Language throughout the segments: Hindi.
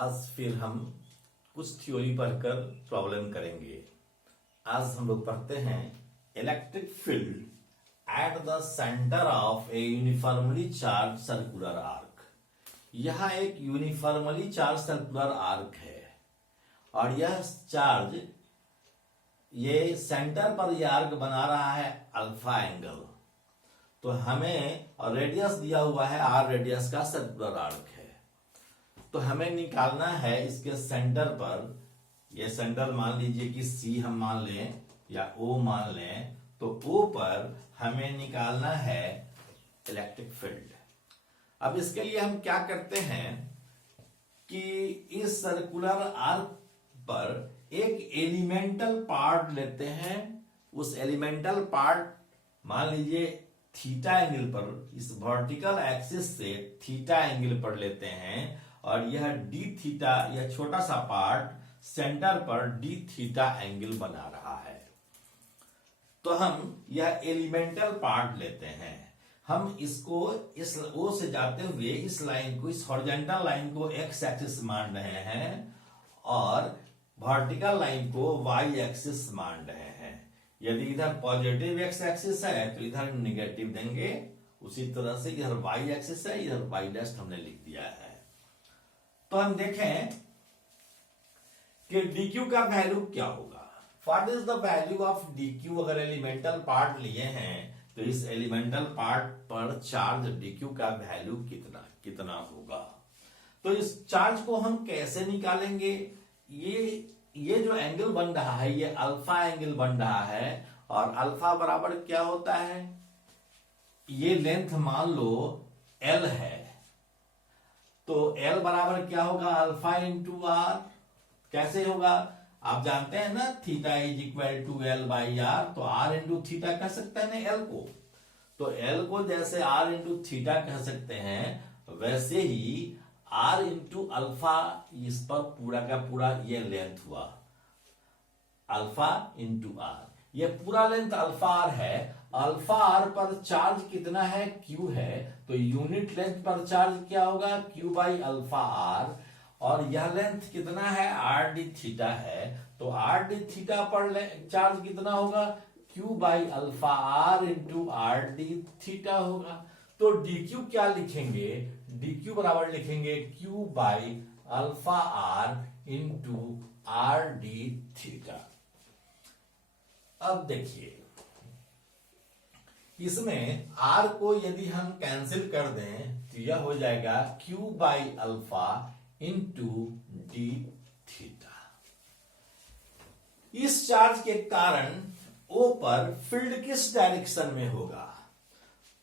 आज फिर हम कुछ थ्योरी पढ़कर प्रॉब्लम करेंगे। आज हम लोग पढ़ते हैं electric field at the centre of A uniformly charge circular arc. यह एक यूनिफॉर्मली चार्ज सर्कुलर आर्क है और यह चार्ज ये सेंटर पर यह आर्क बना रहा है अल्फा एंगल। तो हमें रेडियस दिया हुआ है आर रेडियस का सर्कुलर आर्क है। तो हमें निकालना है इसके सेंटर पर, ये सेंटर मान लीजिए कि सी हम मान लें या ओ मान लें, तो ओ पर हमें निकालना है इलेक्ट्रिक फील्ड। अब इसके लिए हम क्या करते हैं कि इस सर्कुलर आर्क पर एक एलिमेंटल पार्ट लेते हैं। उस एलिमेंटल पार्ट मान लीजिए थीटा एंगल पर, इस वर्टिकल एक्सिस से थीटा एंगल पर लेते हैं और यह डी थीटा, यह छोटा सा पार्ट सेंटर पर डी थीटा एंगल बना रहा है। तो हम यह एलिमेंटल पार्ट लेते हैं। हम इसको इस ओ से जाते हुए इस लाइन को, इस हॉरिजॉन्टल लाइन को एक्स एक्सिस मान रहे हैं और वर्टिकल लाइन को वाई एक्सिस मान रहे हैं। यदि इधर पॉजिटिव एक्स एक्सिस है तो इधर निगेटिव देंगे, उसी तरह से इधर वाई एक्सिस है, इधर वाई डैश हमने लिख दिया है। तो हम देखें कि dq का वैल्यू क्या होगा। What is the value of dq? अगर एलिमेंटल पार्ट लिए हैं तो इस एलिमेंटल पार्ट पर चार्ज dq का वैल्यू कितना होगा। तो इस चार्ज को हम कैसे निकालेंगे? ये जो एंगल बन रहा है ये अल्फा एंगल बन रहा है और अल्फा बराबर क्या होता है? ये लेंथ मान लो L है, तो L बराबर क्या होगा? Alpha into R. कैसे होगा? आप जानते हैं ना, theta is equal to L by R. तो R इंटू थीटा कह सकते हैं ना L को। तो L को जैसे R इंटू थीटा कह सकते हैं, वैसे ही R इंटू अल्फा, इस पर पूरा का पूरा ये लेंथ हुआ अल्फा इंटू आर। ये पूरा लेंथ अल्फा आर है। अल्फा आर पर चार्ज कितना है? Q है। तो यूनिट लेंथ पर चार्ज क्या होगा? Q by alpha R. और यह लेंथ कितना है? आर डी थीटा है। तो आर डी थीटा पर चार्ज कितना होगा? Q by alpha r into r d theta होगा। तो dq क्या लिखेंगे? dq बराबर लिखेंगे Q by alpha r into r d theta. अब देखिए, इसमें r को यदि हम कैंसिल कर दें तो यह हो जाएगा Q by alpha into d theta. इस चार्ज के कारण O पर फील्ड किस डायरेक्शन में होगा?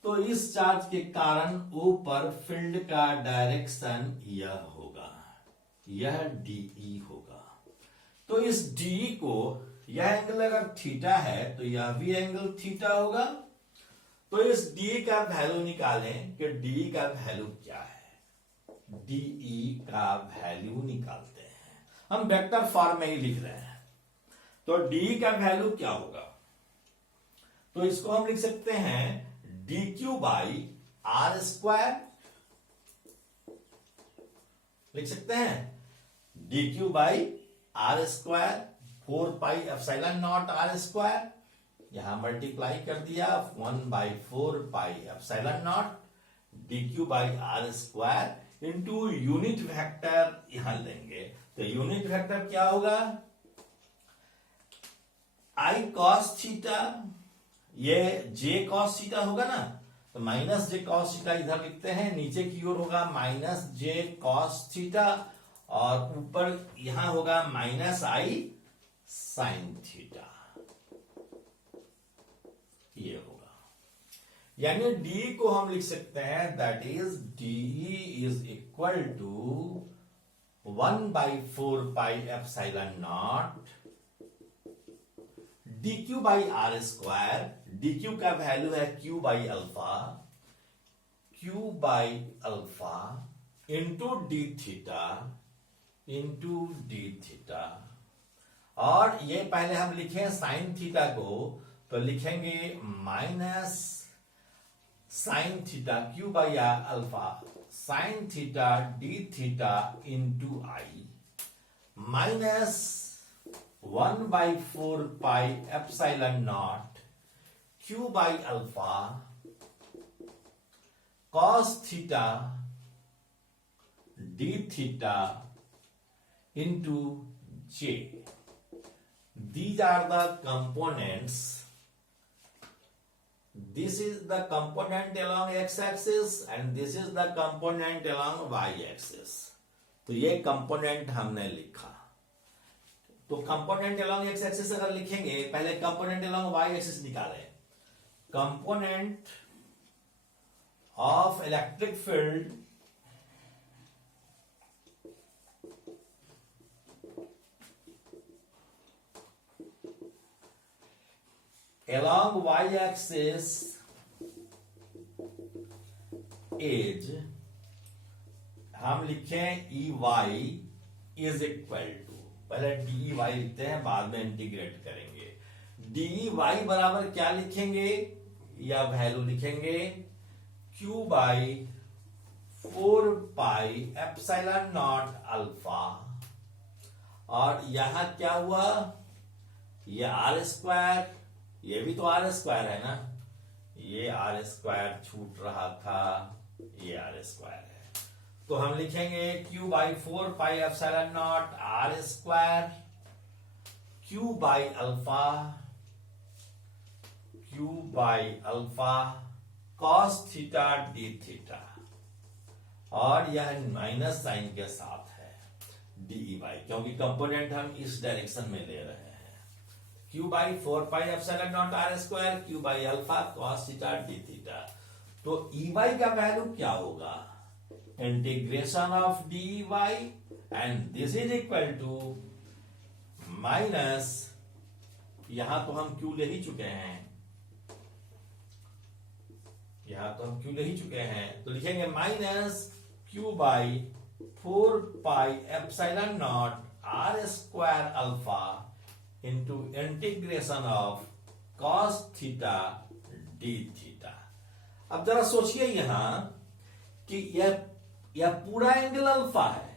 तो इस चार्ज के कारण O पर फील्ड का डायरेक्शन यह होगा, यह DE होगा। तो इस DE को, यह एंगल अगर थीटा है तो यह भी एंगल थीटा होगा। तो इस DE का वैल्यू निकालें कि DE का वैल्यू क्या है। DE का वैल्यू निकालते हैं, हम वेक्टर फॉर्म में ही लिख रहे हैं। तो DE का वैल्यू क्या होगा? तो इसको हम लिख सकते हैं dq बाई आर स्क्वायर। लिख सकते हैं dq by r square 4 pi epsilon naught are square. यहां मल्टीप्लाई कर दिया 1/4 pi epsilon naught dq by r square into unit vector यहां लेंगे। तो यूनिट वेक्टर क्या होगा? I cos थीटा, ये j cos थीटा होगा ना, तो माइनस j cos थीटा इधर लिखते हैं, नीचे की ओर होगा माइनस j cos थीटा और ऊपर यहां होगा माइनस I sin थीटा। ये होगा, यानी d को हम लिख सकते हैं that is DE is equal to 1/4 pi epsilon naught dq by r square. dq का वैल्यू है Q by alpha, Q by alpha into d theta into d theta. और ये पहले हम लिखे साइन थीटा को, तो लिखेंगे minus sine theta Q by alpha sign theta d theta into I minus 1/4 pi epsilon not Q by alpha cos theta d theta into j. These are the components. This is the component along x-axis and this is the component along y-axis. तो ये component हमने लिखा. तो component along x-axis अगर लिखेंगे, पहले component along y-axis निकालें. Component of electric field along y-axis is हम लिखें EY is equal to, पहले DEY लिखते हैं, बाद में इंटीग्रेट करेंगे. DEY बराबर क्या लिखेंगे, या वैल्यू लिखेंगे Q by 4 pi epsilon not alpha, और यहां क्या हुआ, ये आर स्क्वायर, ये भी तो आर स्क्वायर है ना, ये आर स्क्वायर छूट रहा था, ये आर स्क्वायर है, तो हम लिखेंगे Q by 4 pi epsilon naught are square Q by alpha, Q by alpha cos theta d theta, और यह माइनस साइन के साथ है डी वाई, क्योंकि कंपोनेंट हम इस डायरेक्शन में ले रहे हैं. Q by 4 pi epsilon naught are square Q by alpha cos theta d theta. तो EY का वैल्यू क्या होगा, integration of DEY and this is equal to minus, यहां तो हम Q ले ही चुके हैं, यहां तो हम Q ले ही चुके हैं, तो लिखेंगे minus Q by 4 pi epsilon naught are square alpha into integration of cos theta d theta. अब जरा सोचिए यहां कि यह पूरा एंगल अल्फा है,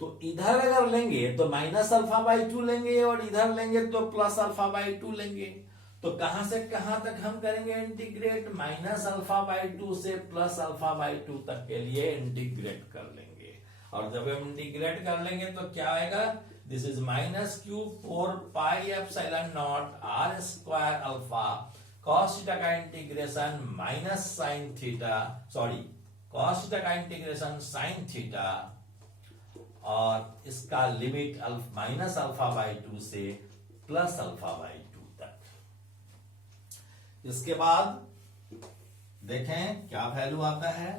तो इधर अगर लेंगे तो माइनस अल्फा बाई 2 लेंगे, और इधर लेंगे तो प्लस अल्फा बाई 2 लेंगे. तो कहां से कहां तक हम करेंगे इंटीग्रेट, माइनस अल्फा बाई 2 से प्लस अल्फा बाई 2 तक के लिए इंटीग्रेट कर लेंगे. और जब हम इंटीग्रेट कर लेंगे तो क्या आएगा, this is minus Q 4 pi epsilon naught are square alpha cos theta का integration minus sine theta, sorry cos theta का इंटीग्रेशन साइन थीटा, और इसका लिमिट माइनस अल्फा बाई 2 से प्लस अल्फा बाई 2 तक. इसके बाद देखें क्या वैल्यू आता है,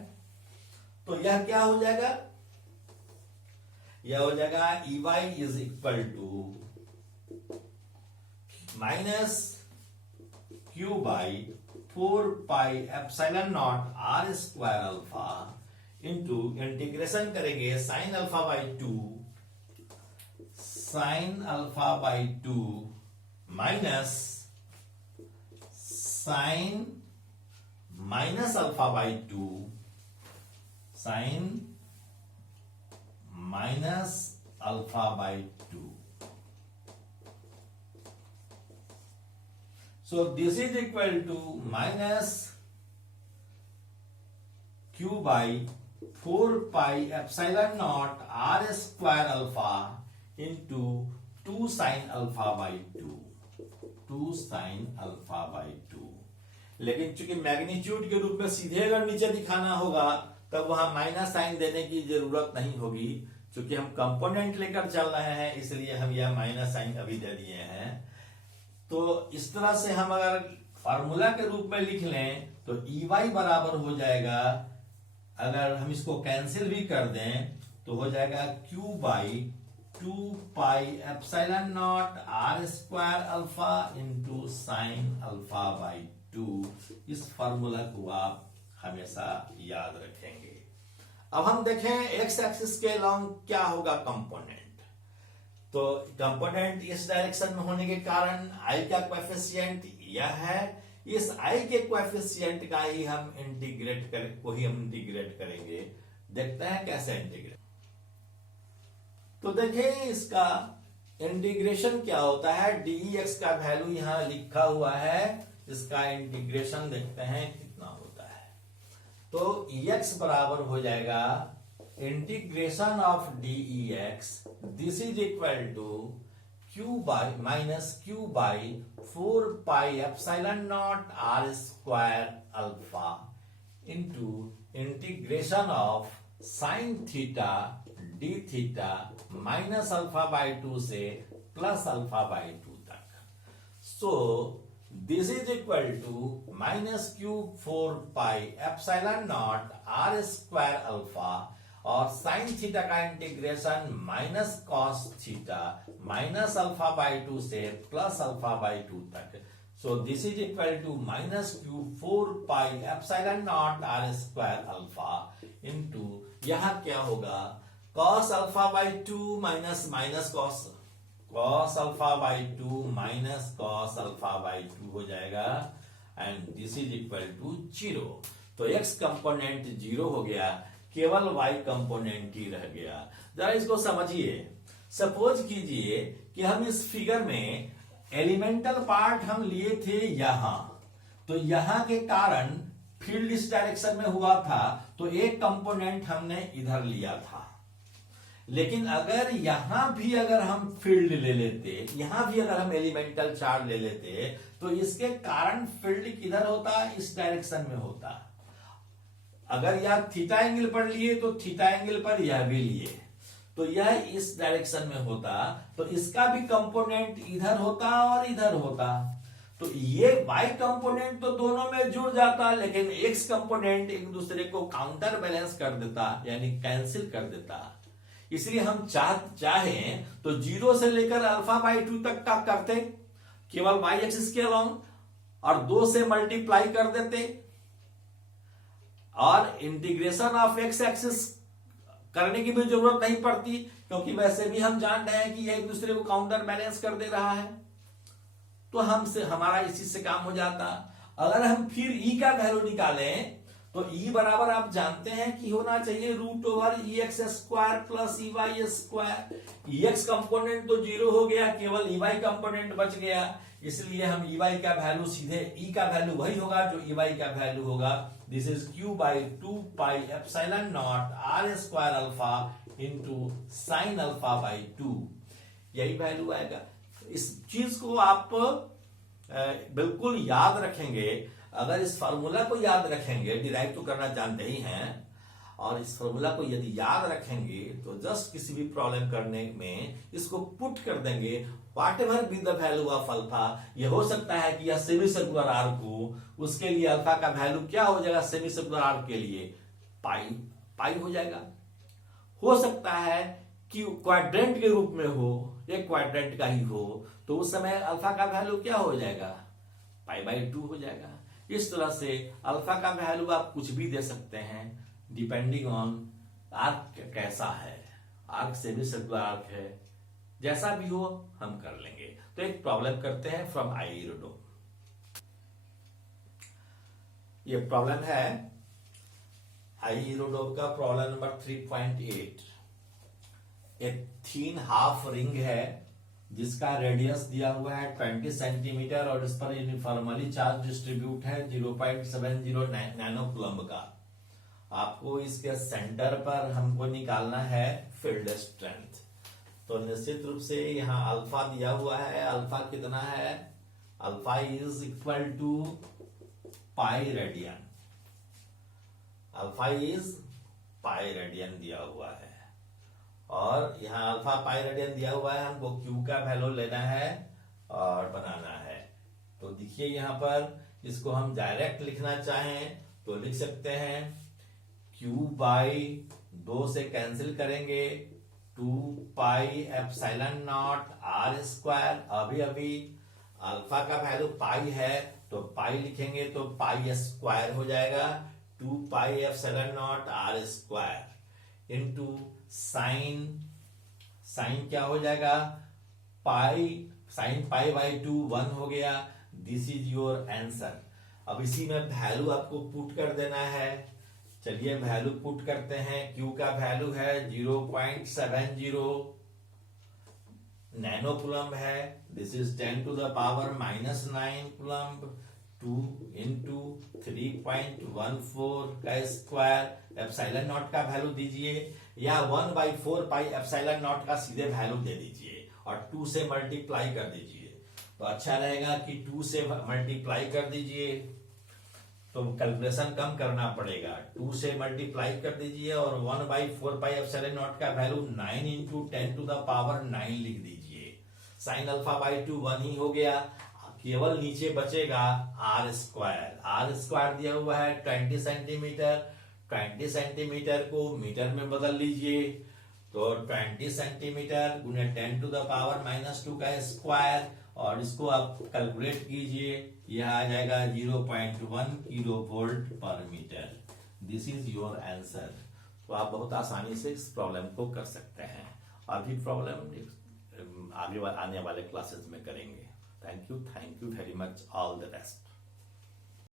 तो यह क्या हो जाएगा, यह हो जाएगा EY is equal to minus Q by 4 pi epsilon naught are square alpha into integration करेंगे sine alpha by 2, sine alpha by 2 minus sine minus alpha by 2, sine minus alpha by 2. So this is equal to minus Q by 4 pi epsilon naught R square alpha into 2 sin alpha by 2. 2 sin alpha by 2. लेकिन चूंकि मैग्नीट्यूड के रूप में सीधे अगर नीचे दिखाना होगा तब वहां माइनस साइन देने की जरूरत नहीं होगी, क्योंकि हम कंपोनेंट लेकर चल रहे हैं, इसलिए हम यह माइनस साइन अभी दे दिए हैं. तो इस तरह से हम अगर फार्मूला के रूप में लिख लें तो EY बराबर हो जाएगा, अगर हम इसको कैंसिल भी कर दें तो हो जाएगा Q by 2 pi epsilon naught R square alpha into sine alpha by 2. इस फार्मूला को आप हमेशा याद रखेंगे. अब हम देखें एक्स एक्सिस के लॉन्ग क्या होगा कंपोनेंट. तो कंपोनेंट इस डायरेक्शन में होने के कारण आई का कोएफिशिएंट यह है, इस आई के कोएफिशिएंट का ही हम इंटीग्रेट करेंगे. देखते हैं कैसे इंटीग्रेट। तो देखिए इसका इंटीग्रेशन क्या होता है, dx का वैल्यू यहां लिखा हुआ है, इसका इंटीग्रेशन देखते हैं कितना होता है। तो x बराबर हो जाएगा integration of dx, this is equal to q by minus q by 4 pi epsilon naught r square alpha into integration of sine theta d theta minus alpha by 2 से प्लस अल्फा बाई 2 तक। So this is equal to minus cube 4 pi epsilon naught are square alpha और साइन थीटा का integration minus cos theta minus alpha by 2 से प्लस अल्फा बाई 2 तक। So this is equal to minus cube 4 pi epsilon naught are square alpha into यहां क्या होगा cos alpha by 2 minus minus cos alpha by 2 minus cos alpha by 2 हो जाएगा and this is equal to 0। तो x कंपोनेंट 0 हो गया, केवल y कंपोनेंट ही रह गया। जरा इसको समझिए। सपोज कीजिए कि हम इस फिगर में एलिमेंटल पार्ट हम लिए थे यहां, तो यहां के कारण फील्ड इस डायरेक्शन में हुआ था, तो एक कंपोनेंट हमने इधर लिया था। लेकिन अगर यहां भी अगर हम फील्ड ले लेते, यहां भी अगर हम एलिमेंटल चार्ज ले लेते, तो इसके कारण फील्ड किधर होता, इस डायरेक्शन में होता। अगर यह थीटा एंगल पर लिए तो थीटा एंगल पर यह भी लिए, तो यह इस डायरेक्शन में होता, तो इसका भी कंपोनेंट इधर होता और इधर होता। तो ये y कंपोनेंट तो दोनों में जुड़ जाता, लेकिन x कंपोनेंट एक दूसरे को काउंटर बैलेंस कर देता, यानी कैंसिल कर देता। इसलिए हम चाहें तो 0 से लेकर अल्फा बाई 2 तक का करते, केवल y एक्सिस के अलोंग, और 2 से मल्टीप्लाई कर देते, और इंटीग्रेशन ऑफ x एक्सिस करने की भी जरूरत नहीं पड़ती, क्योंकि वैसे भी हम जान रहे हैं कि यह एक दूसरे को काउंटर बैलेंस कर दे रहा है, तो हमसे हमारा इसी से काम हो जाता। अगर हम फिर e का वैल्यू निकालें तो e बराबर आप जानते हैं कि होना चाहिए root over E X square plus E Y square. E X component तो 0 हो गया, केवल ई वाई कंपोनेंट बच गया, इसलिए हम ई वाई का वैल्यू सीधे e का वैल्यू वही होगा जो ई वाई का वैल्यू होगा। This is q by 2 pi epsilon naught are square alpha into sine alpha by 2, यही वैल्यू आएगा। इस चीज को आप बिल्कुल याद रखेंगे। अगर इस फार्मूला को याद रखेंगे, डिराइव तो करना जानते ही हैं, और इस फार्मूला को यदि याद रखेंगे तो जस्ट किसी भी प्रॉब्लम करने में इसको पुट कर देंगे, what ever be the value of alpha. ये हो सकता है कि यह सेमी सर्कुलर आर्क हो, उसके लिए अल्फा का वैल्यू क्या हो जाएगा, सेमी सर्कुलर आर्क के लिए पाई हो जाएगा। हो सकता है कि क्वाड्रेंट के रूप में हो, एक क्वाड्रेंट का ही हो, तो उस समय अल्फा का वैल्यू क्या हो जाएगा, पाई बाई 2 हो जाएगा। इस तरह से अल्फा का वैल्यू आप कुछ भी दे सकते हैं, डिपेंडिंग ऑन आर्क कैसा है, आर्क सेमी सर्कुलर आर्क है, जैसा भी हो हम कर लेंगे। तो एक प्रॉब्लम करते हैं फ्रॉम आईरोडोम। ये प्रॉब्लम है आईरोडोम का प्रॉब्लम नंबर 3.8। एक थिन हाफ रिंग है जिसका रेडियस दिया हुआ है 20 सेंटीमीटर और इस पर यूनिफॉर्मली चार्ज डिस्ट्रीब्यूट है 0.70 नैनो कूलम्ब का। आपको इसके सेंटर पर हमको निकालना है फील्ड स्ट्रेंथ। तो निश्चित रूप से यहाँ अल्फा दिया हुआ है, अल्फा कितना है, alpha is equal to pi radian, alpha is pi radian दिया हुआ है, और यहाँ अल्फा पाई रेडियन दिया हुआ है, हमको Q का वैल्यू लेना है और बनाना है। तो देखिए यहाँ पर इसको हम डायरेक्ट लिखना चाहें तो लिख सकते हैं, Q बाई 2 से कैंसिल करेंगे, 2 pi epsilon naught are square, अभी अल्फा का वैल्यू पाई है तो पाई लिखेंगे तो पाई स्क्वायर हो जाएगा, 2 pi epsilon naught are square into sine क्या हो जाएगा, पाई साइन पाई बाई 2 1 हो गया। This is your answer. अब इसी में वैल्यू आपको पुट कर देना है, चलिए वैल्यू पुट करते हैं। Q का वैल्यू है 0.70 नैनो कूलम्ब है। This is 10 to the power -9 coulomb. 2 into 3.14 का स्क्वायर। एप्सिलॉन नॉट का वैल्यू दीजिए या 1/4 पाई एप्सिलॉन नॉट का सीधे वैल्यू दे दीजिए और 2 से मल्टीप्लाई कर दीजिए। तो अच्छा रहेगा कि 2 से मल्टीप्लाई कर दीजिए, तो कैलकुलेशन कम करना पड़ेगा। 2 से मल्टीप्लाई कर दीजिए और 1/4 पाई एप्सिलॉन नॉट का value 9 into 10 to the power 9 लिख दीजिए। साइन अल्फा बाई 2 1 ही हो गया। केवल नीचे बचेगा आर स्क्वायर। आर स्क्वायर दिया हुआ है 20 सेंटीमीटर। 20 सेंटीमीटर को मीटर में बदल लीजिए, तो 20 सेंटीमीटर गुने 10 टू द पावर -2 का स्क्वायर, और इसको आप कैलकुलेट कीजिए, यह आ जाएगा 0.1 kilo volt per metre. This is your answer. तो आप बहुत आसानी से इस प्रॉब्लम को कर सकते हैं, और भी प्रॉब्लम आगे आने वाले क्लासेस में करेंगे। Thank you very much, all the best.